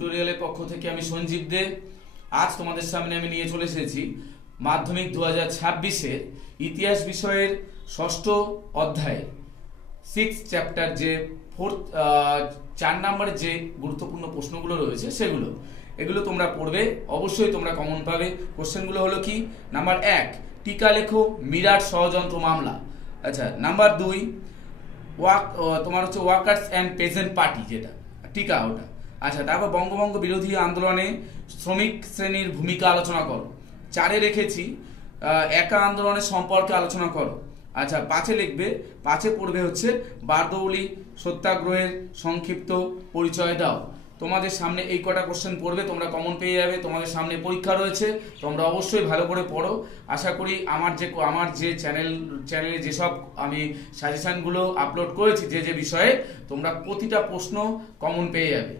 টিউটোরিয়ালের পক্ষ থেকে আমি সঞ্জীব দে। আজ তোমাদের সামনে আমি নিয়ে চলে এসেছি মাধ্যমিক 2026-এর ইতিহাস বিষয়ের ষষ্ঠ অধ্যায় 6 চ্যাপ্টার যে 4 নম্বরের যে গুরুত্বপূর্ণ প্রশ্নগুলো রয়েছে এগুলো তোমরা পড়বে, অবশ্যই তোমরা কমন পাবে। কোশ্চেনগুলো হলো কি, নাম্বার 1 টিকা লেখো মিরাট ষড়যন্ত্র মামলা। আচ্ছা, নাম্বার 2 তোমার হচ্ছে ওয়ার্কার্স অ্যান্ড পেজেন্ট পার্টি, যেটা টিকা ওটা। আচ্ছা, তারপর বঙ্গভঙ্গ বিরোধী আন্দোলনে শ্রমিক শ্রেণীর ভূমিকা আলোচনা করো। 4-এ রেখেছি একা আন্দোলনের সম্পর্কে আলোচনা করো। আচ্ছা, 5-এ লিখবে, 5-এ পড়বে হচ্ছে বারদৌলি সত্যাগ্রহের সংক্ষিপ্ত পরিচয় দাও। তোমাদের সামনে এই কটা কোশ্চেন পড়বে, তোমরা কমন পেয়ে যাবে। তোমাদের সামনে পরীক্ষা রয়েছে, তোমরা অবশ্যই ভালো করে পড়ো। আশা করি আমার যে চ্যানেলে যেসব আমি সাজেশনগুলো আপলোড করেছি যে বিষয়ে, তোমরা প্রতিটা প্রশ্ন কমন পেয়ে যাবে।